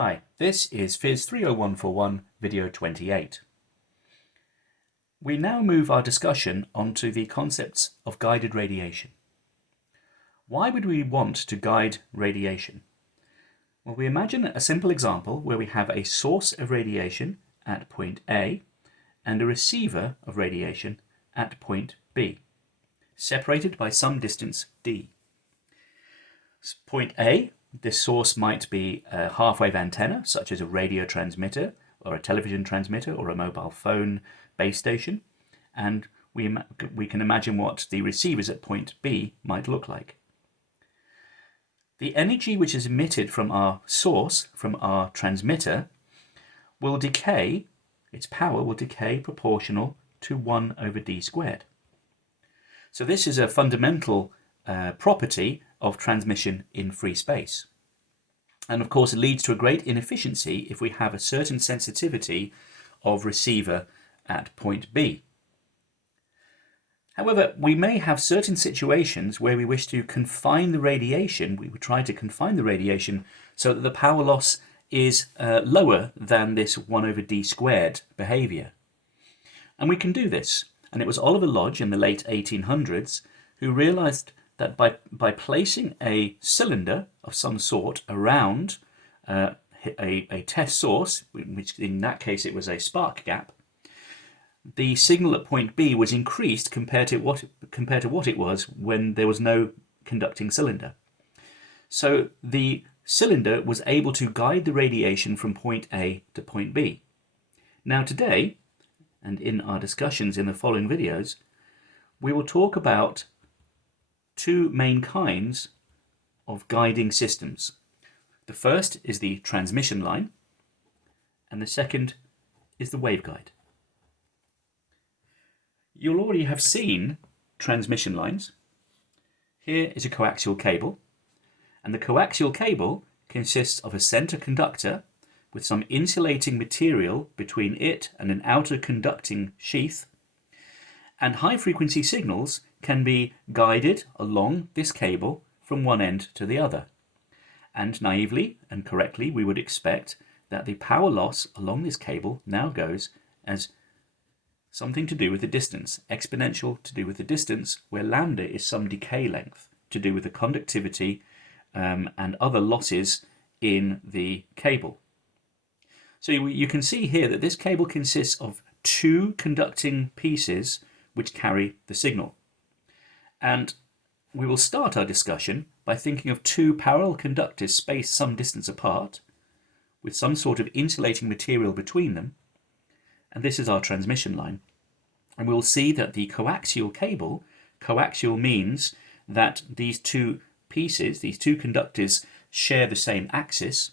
Hi, this is PHYS30141 video 28. We now move our discussion onto the concepts of guided radiation. Why would we want to guide radiation? Well, we imagine a simple example where we have a source of radiation at point A and a receiver of radiation at point B, separated by some distance d. Point A, this source might be a half-wave antenna, such as a radio transmitter or a television transmitter or a mobile phone base station, and we can imagine what the receivers at point B might look like. The energy which is emitted from our source, from our transmitter, will decay, its power will decay proportional to 1 over d squared. So this is a fundamental property of transmission in free space. And of course it leads to a great inefficiency if we have a certain sensitivity of receiver at point B. However, we may have certain situations where we wish to confine the radiation, we would try to confine the radiation so that the power loss is lower than this 1 over d squared behaviour. And we can do this. And it was Oliver Lodge in the late 1800s who realised that by placing a cylinder of some sort around a test source, which in that case it was a spark gap, the signal at point B was increased compared to what it was when there was no conducting cylinder. So the cylinder was able to guide the radiation from point A to point B. Now today, and in our discussions in the following videos, we will talk about two main kinds of guiding systems. The first is the transmission line, and the second is the waveguide. You'll already have seen transmission lines. Here is a coaxial cable, and the coaxial cable consists of a center conductor with some insulating material between it and an outer conducting sheath, and high-frequency signals can be guided along this cable from one end to the other. And naively and correctly, we would expect that the power loss along this cable now goes as something to do with the distance, exponential to do with the distance, where lambda is some decay length to do with the conductivity and other losses in the cable. So you can see here that this cable consists of two conducting pieces which carry the signal. And we will start our discussion by thinking of two parallel conductors spaced some distance apart, with some sort of insulating material between them, and this is our transmission line. And we will see that the coaxial cable, coaxial means that these two pieces, these two conductors, share the same axis.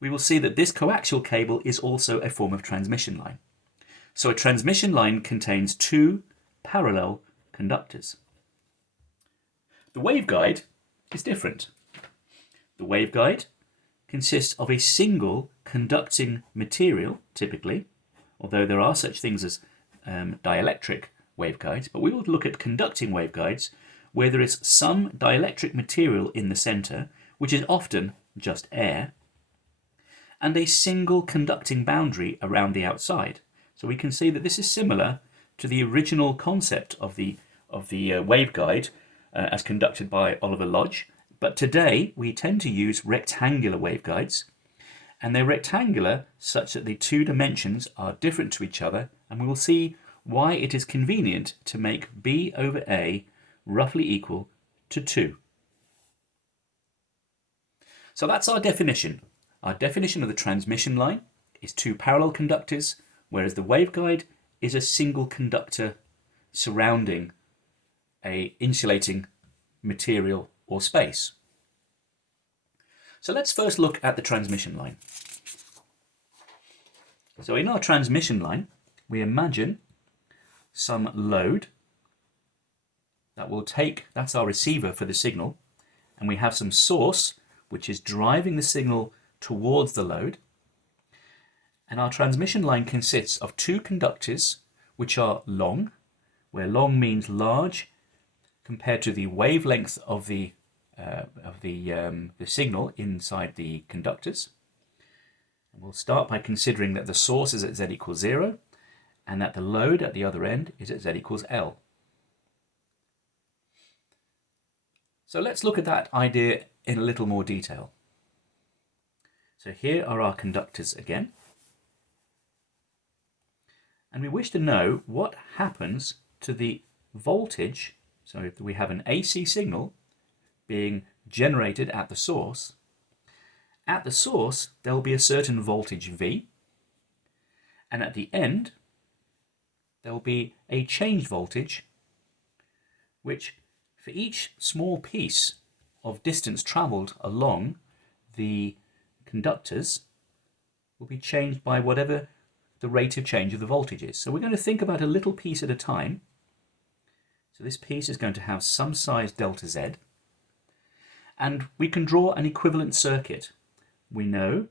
We will see that this coaxial cable is also a form of transmission line. So a transmission line contains two parallel conductors. The waveguide is different. The waveguide consists of a single conducting material, typically, although there are such things as dielectric waveguides, but we will look at conducting waveguides where there is some dielectric material in the center, which is often just air, and a single conducting boundary around the outside. So we can see that this is similar to the original concept of the waveguide as conducted by Oliver Lodge, but today we tend to use rectangular waveguides, and they're rectangular such that the two dimensions are different to each other, and we will see why it is convenient to make B over A roughly equal to 2. So that's our definition. Our definition of the transmission line is two parallel conductors, whereas the waveguide is a single conductor surrounding an insulating material or space. So let's first look at the transmission line. So in our transmission line, we imagine some load that will take, that's our receiver for the signal, and we have some source which is driving the signal towards the load. And our transmission line consists of two conductors which are long, where long means large compared to the wavelength of the signal inside the conductors. And we'll start by considering that the source is at z equals 0 and that the load at the other end is at z equals L. So let's look at that idea in a little more detail. So here are our conductors again. And we wish to know what happens to the voltage. So if we have an AC signal being generated at the source, there will be a certain voltage V, and at the end there will be a change voltage which, for each small piece of distance travelled along the conductors, will be changed by whatever the rate of change of the voltage is. So we're going to think about a little piece at a time. So this piece is going to have some size delta Z, and we can draw an equivalent circuit. We know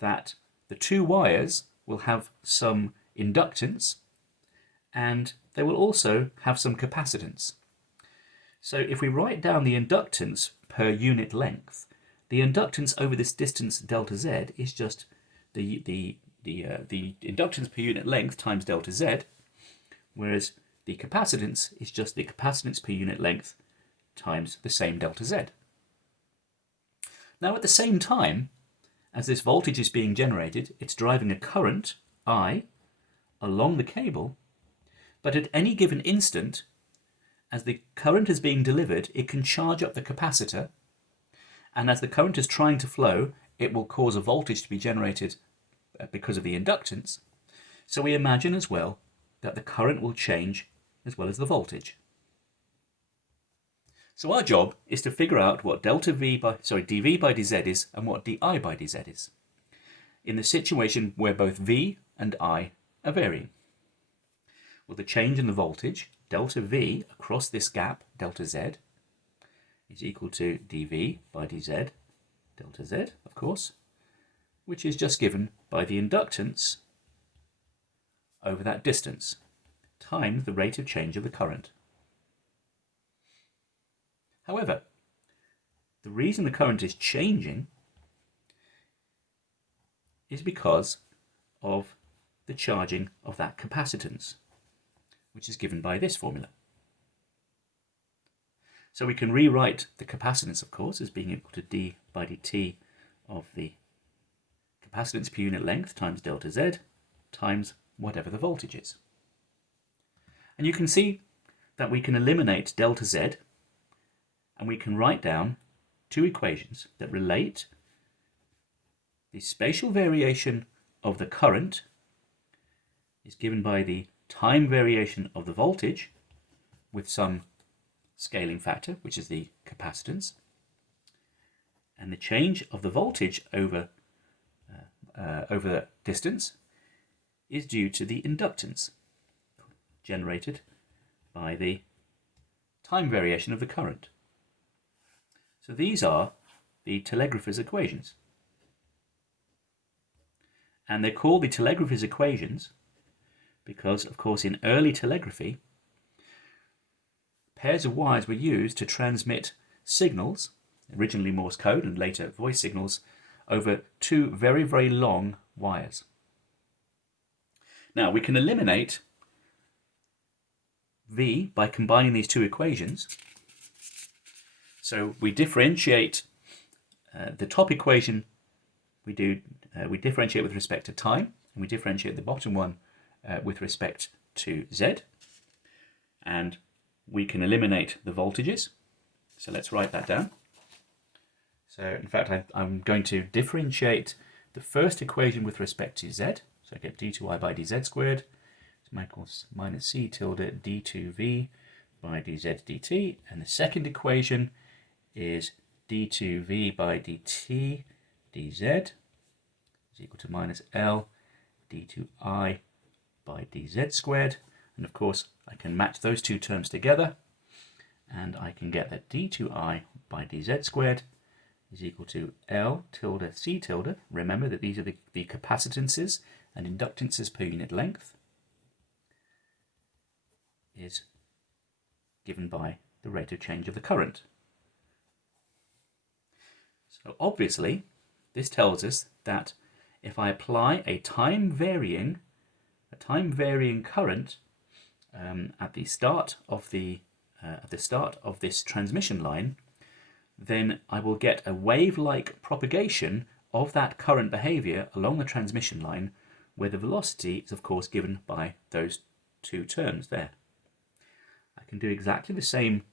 that the two wires will have some inductance and they will also have some capacitance. So if we write down the inductance per unit length, the inductance over this distance delta Z is just the inductance per unit length times delta Z, whereas the capacitance is just the capacitance per unit length times the same delta Z. Now at the same time as this voltage is being generated, it's driving a current, I, along the cable, but at any given instant, as the current is being delivered, it can charge up the capacitor, and as the current is trying to flow, it will cause a voltage to be generated because of the inductance. So we imagine as well that the current will change as well as the voltage. So our job is to figure out what dV by dz is and what di by dz is in the situation where both V and I are varying. Well, the change in the voltage, delta V across this gap, delta Z, is equal to dV by dz, delta Z, of course, which is just given by the inductance over that distance, times the rate of change of the current. However, the reason the current is changing is because of the charging of that capacitance, which is given by this formula. So we can rewrite the capacitance, of course, as being equal to d by dt of the capacitance per unit length times delta Z times whatever the voltage is. And you can see that we can eliminate delta Z, and we can write down two equations that relate the spatial variation of the current is given by the time variation of the voltage with some scaling factor, which is the capacitance, and the change of the voltage over the distance is due to the inductance generated by the time variation of the current. So these are the telegrapher's equations. And they're called the telegrapher's equations because, of course, in early telegraphy, pairs of wires were used to transmit signals, originally Morse code and later voice signals, over two very, very long wires. Now, we can eliminate V by combining these two equations. So we differentiate the top equation, we differentiate with respect to time, and we differentiate the bottom one with respect to Z. And we can eliminate the voltages. So let's write that down. So in fact, I'm going to differentiate the first equation with respect to Z. So I get d2i by dz squared equals minus c tilde d2v by dz dt. And the second equation is d2v by dt dz is equal to minus L d2i by dz squared. And of course, I can match those two terms together, and I can get that d2i by dz squared is equal to L tilde C tilde. Remember that these are the capacitances and inductances per unit length, is given by the rate of change of the current. So obviously, this tells us that if I apply a time varying current at the start of this transmission line, then I will get a wave-like propagation of that current behavior along the transmission line, where the velocity is of course given by those two terms there. I can do exactly the same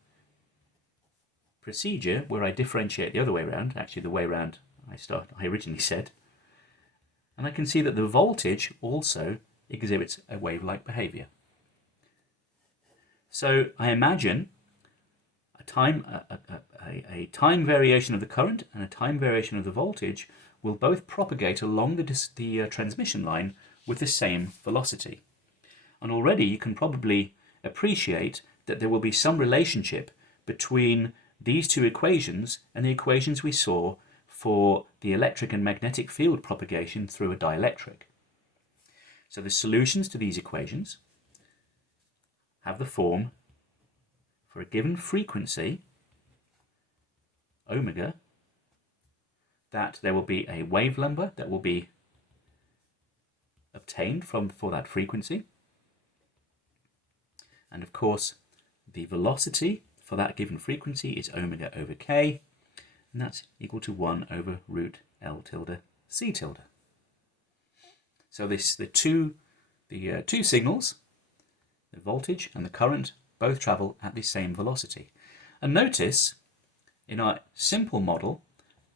procedure where I differentiate the other way around, actually the way around I originally said, and I can see that the voltage also exhibits a wave-like behavior. So I imagine a time variation of the current and a time variation of the voltage will both propagate along the transmission line with the same velocity. And already you can probably appreciate that there will be some relationship between these two equations and the equations we saw for the electric and magnetic field propagation through a dielectric. So the solutions to these equations have the form, for a given frequency, omega, that there will be a wave number that will be obtained for that frequency. And of course, the velocity for that given frequency is omega over k, and that's equal to 1 over root L tilde C tilde. So the two signals, the voltage and the current, both travel at the same velocity. And notice in our simple model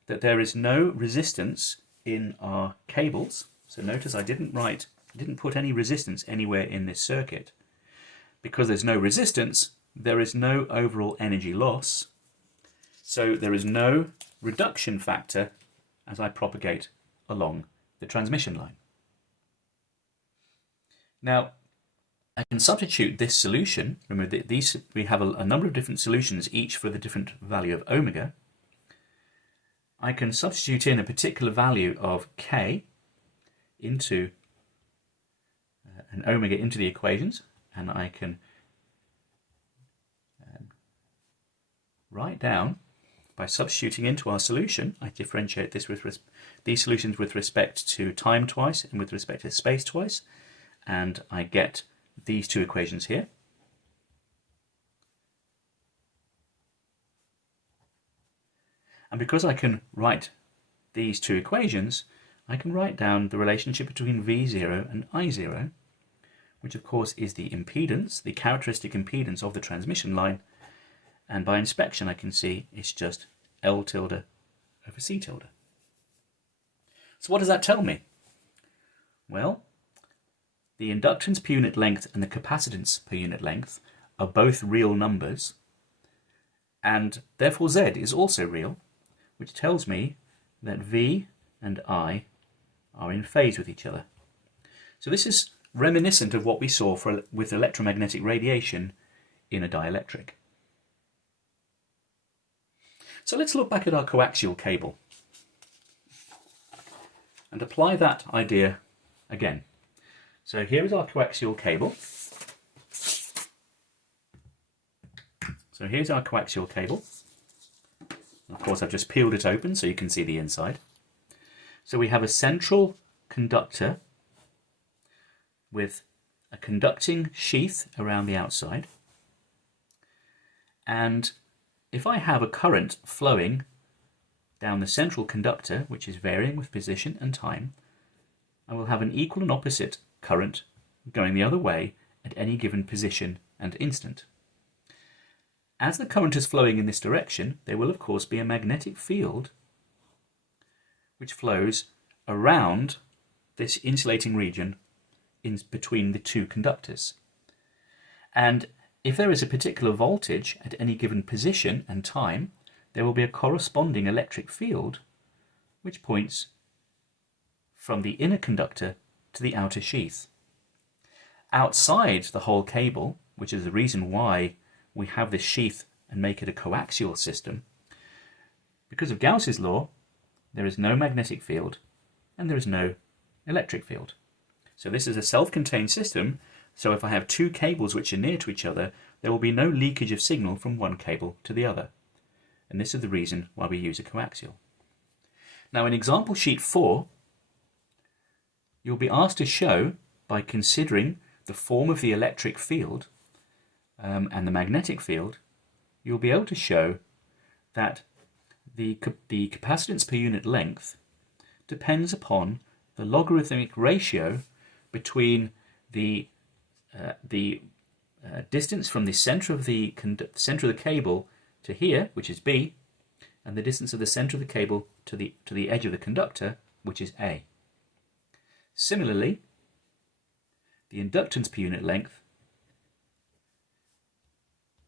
that there is no resistance in our cables. So notice I didn't put any resistance anywhere in this circuit. Because there's no resistance, there is no overall energy loss. So there is no reduction factor as I propagate along the transmission line. Now, I can substitute this solution. Remember, we have a number of different solutions, each for the different value of omega. I can substitute in a particular value of k into an omega into the equations, and I can write down, by substituting into our solution, I differentiate this these solutions with respect to time twice and with respect to space twice, and I get these two equations here. And because I can write these two equations, I can write down the relationship between V0 and I0, which of course is the impedance, the characteristic impedance of the transmission line, and by inspection I can see it's just L tilde over C tilde. So what does that tell me? Well, the inductance per unit length and the capacitance per unit length are both real numbers, and therefore Z is also real, which tells me that V and I are in phase with each other. So this is reminiscent of what we saw with electromagnetic radiation in a dielectric. So let's look back at our coaxial cable and apply that idea again. So here is our coaxial cable. So here's our coaxial cable. Of course, I've just peeled it open so you can see the inside. So we have a central conductor with a conducting sheath around the outside. And if I have a current flowing down the central conductor, which is varying with position and time, I will have an equal and opposite current going the other way at any given position and instant. As the current is flowing in this direction, there will of course be a magnetic field which flows around this insulating region in between the two conductors. And if there is a particular voltage at any given position and time, there will be a corresponding electric field which points from the inner conductor to the outer sheath. Outside the whole cable, which is the reason why we have this sheath and make it a coaxial system, because of Gauss's law, there is no magnetic field and there is no electric field. So this is a self-contained system, so if I have two cables which are near to each other, there will be no leakage of signal from one cable to the other. And this is the reason why we use a coaxial. Now in example sheet 4, you'll be asked to show, by considering the form of the electric field and the magnetic field, you'll be able to show that the capacitance per unit length depends upon the logarithmic ratio between the distance from the center of the cable to here, which is B, and the distance of the center of the cable to the edge of the conductor, which is A. Similarly, the inductance per unit length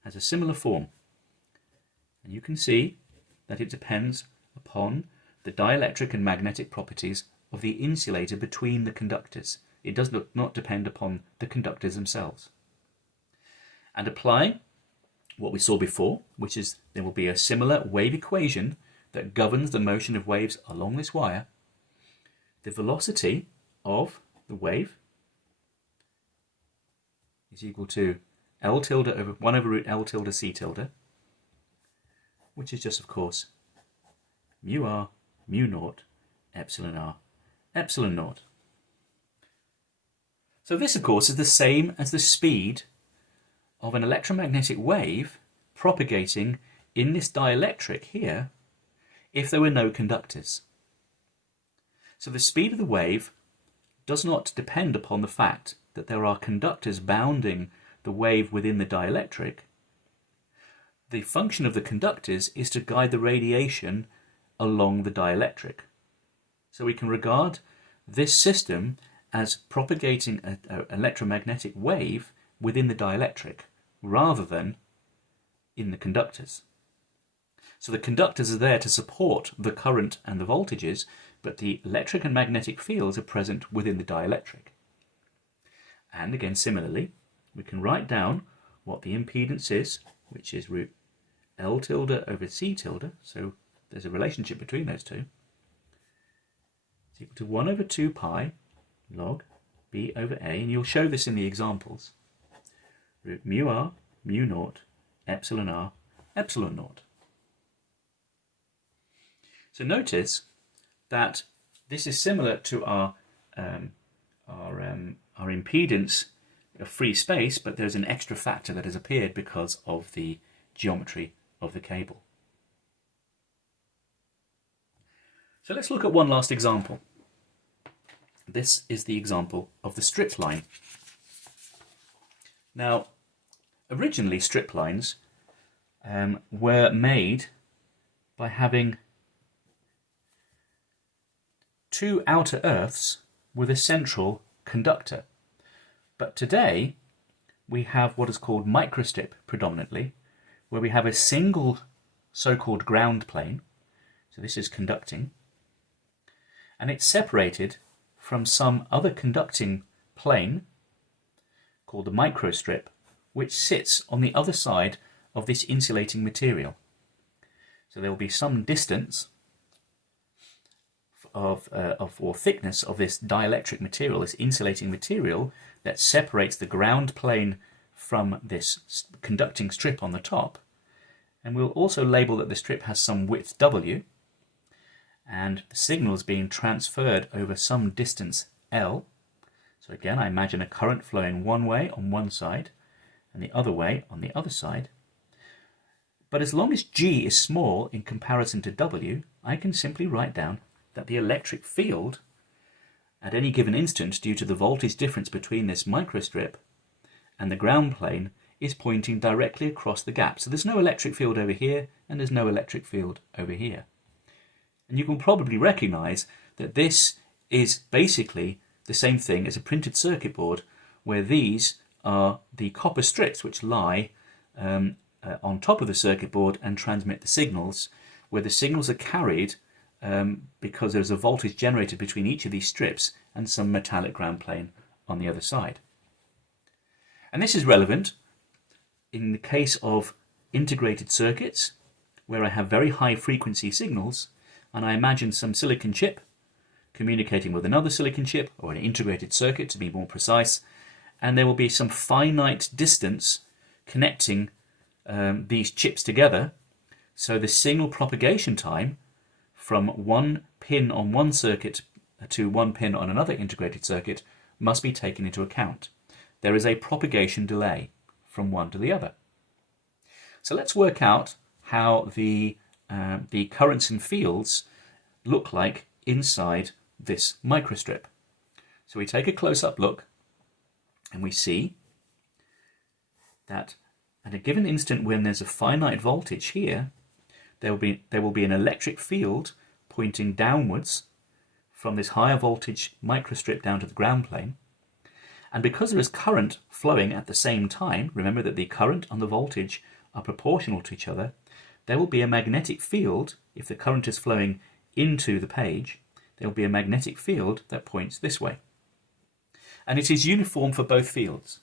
has a similar form, and you can see that it depends upon the dielectric and magnetic properties of the insulator between the conductors. It does not depend upon the conductors themselves. And applying what we saw before, which is there will be a similar wave equation that governs the motion of waves along this wire, the velocity of the wave is equal to L tilde over 1 over root L tilde C tilde, which is just, of course, mu r, mu naught, epsilon r, epsilon naught. So this, of course, is the same as the speed of an electromagnetic wave propagating in this dielectric here if there were no conductors. So the speed of the wave does not depend upon the fact that there are conductors bounding the wave within the dielectric. The function of the conductors is to guide the radiation along the dielectric. So we can regard this system as propagating an electromagnetic wave within the dielectric rather than in the conductors. So the conductors are there to support the current and the voltages, but the electric and magnetic fields are present within the dielectric. And again, similarly, we can write down what the impedance is, which is root L tilde over C tilde, so there's a relationship between those two. It's equal to 1 over 2 pi log B over A, and you'll show this in the examples. Root mu r, mu naught, epsilon r, epsilon naught. So notice that this is similar to our impedance of free space, but there's an extra factor that has appeared because of the geometry of the cable. So let's look at one last example. This is the example of the strip line. Now, originally strip lines were made by having two outer earths with a central conductor. But today we have what is called microstrip predominantly, where we have a single so-called ground plane. So this is conducting, and it's separated from some other conducting plane called the microstrip, which sits on the other side of this insulating material. So there will be some distance or thickness of this dielectric material, this insulating material, that separates the ground plane from this conducting strip on the top. And we'll also label that the strip has some width W, and the signal is being transferred over some distance L. So again, I imagine a current flowing one way on one side and the other way on the other side. But as long as G is small in comparison to W, I can simply write down that the electric field at any given instant, due to the voltage difference between this microstrip and the ground plane, is pointing directly across the gap. So there's no electric field over here and there's no electric field over here. And you can probably recognize that this is basically the same thing as a printed circuit board, where these are the copper strips which lie on top of the circuit board and transmit the signals, where the signals are carried because there's a voltage generated between each of these strips and some metallic ground plane on the other side. And this is relevant in the case of integrated circuits, where I have very high frequency signals, and I imagine some silicon chip communicating with another silicon chip, or an integrated circuit to be more precise, and there will be some finite distance connecting these chips together, so the signal propagation time from one pin on one circuit to one pin on another integrated circuit must be taken into account. There is a propagation delay from one to the other. So let's work out how the currents and fields look like inside this microstrip. So we take a close-up look and we see that at a given instant when there's a finite voltage here, there will be an electric field pointing downwards from this higher voltage microstrip down to the ground plane. And because there is current flowing at the same time, remember that the current and the voltage are proportional to each other, there will be a magnetic field. If the current is flowing into the page, there will be a magnetic field that points this way. And it is uniform for both fields.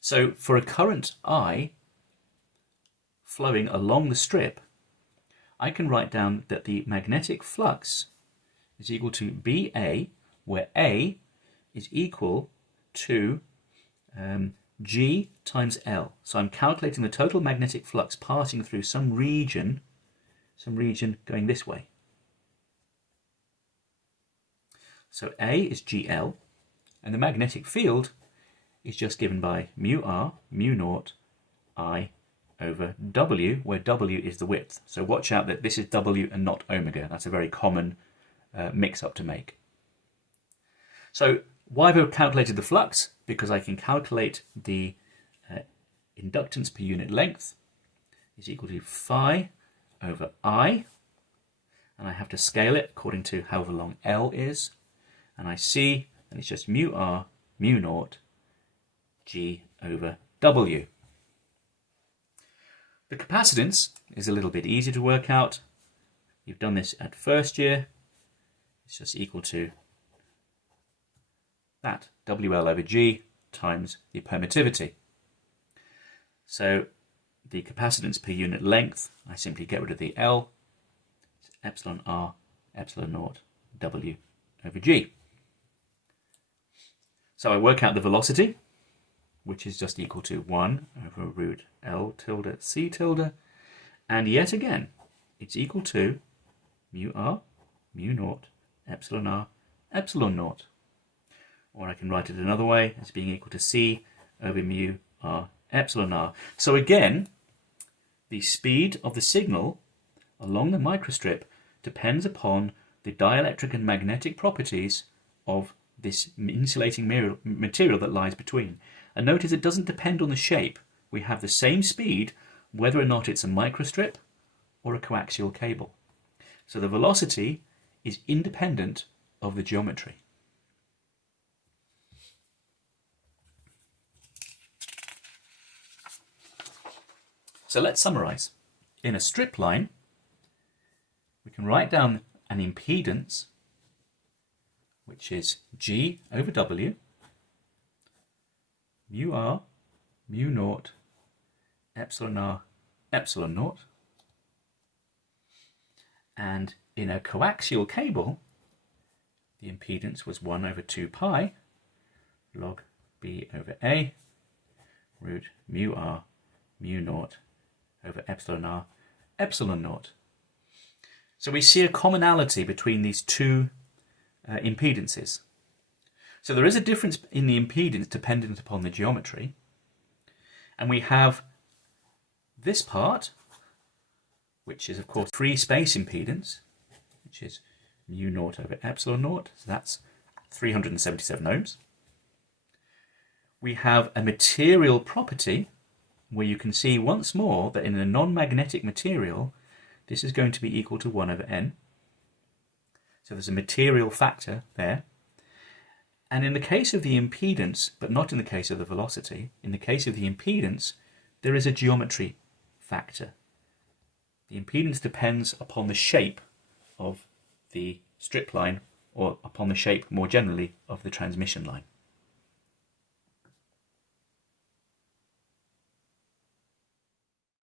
So for a current I flowing along the strip, I can write down that the magnetic flux is equal to BA, where A is equal to G times L. So I'm calculating the total magnetic flux passing through some region going this way. So A is GL, and the magnetic field is just given by mu r, mu naught, I over W, where W is the width. So watch out that this is W and not omega. That's a very common mix-up to make. So why have I calculated the flux? Because I can calculate the inductance per unit length is equal to phi over I, and I have to scale it according to however long L is, and I see that it's just mu r, mu naught, G over W. The capacitance is a little bit easier to work out. You've done this at first year. It's just equal to that, WL over G times the permittivity. So the capacitance per unit length, I simply get rid of the L. It's epsilon R, epsilon naught, W over G. So I work out the velocity, which is just equal to 1 over root L tilde C tilde. And yet again, it's equal to mu R, mu naught, epsilon R, epsilon naught. Or I can write it another way as being equal to C over mu R, epsilon R. So again, the speed of the signal along the microstrip depends upon the dielectric and magnetic properties of this insulating material that lies between. And notice it doesn't depend on the shape. We have the same speed whether or not it's a microstrip or a coaxial cable. So the velocity is independent of the geometry. So let's summarize. In a strip line, we can write down an impedance, which is G over W, mu R, mu naught, epsilon R, epsilon naught. And in a coaxial cable, the impedance was 1 over 2 pi log B over A root mu R, mu naught over epsilon R, epsilon naught. So we see a commonality between these two impedances. So there is a difference in the impedance dependent upon the geometry. And we have this part, which is of course free space impedance, which is mu naught over epsilon naught. So that's 377 ohms. We have a material property where you can see once more that in a non-magnetic material, this is going to be equal to 1 over n. So there's a material factor there. And in the case of the impedance, but not in the case of the velocity, in the case of the impedance, there is a geometry factor. The impedance depends upon the shape of the strip line, or upon the shape more generally of the transmission line.